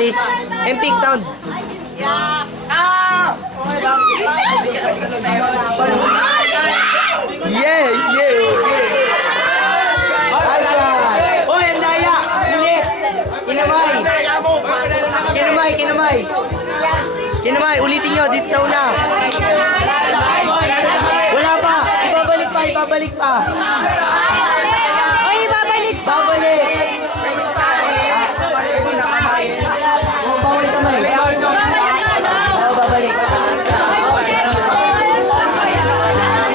please. Empik sound. Yeah, yeah, okay. Hoy, ang daya! Ulit! Kinamay! Kinamay, kinamay! Kinamay, ulitin nyo dito sa una. Wala pa! Ibabalik pa, ibabalik pa! Oy, babalik pa. Babalik! Oh, bawal kamay. Oh, babalik.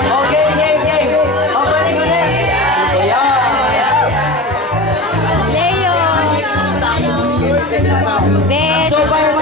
Okay, game, game. Oh, balik ulit. Ayan. Leo. Bet. So far,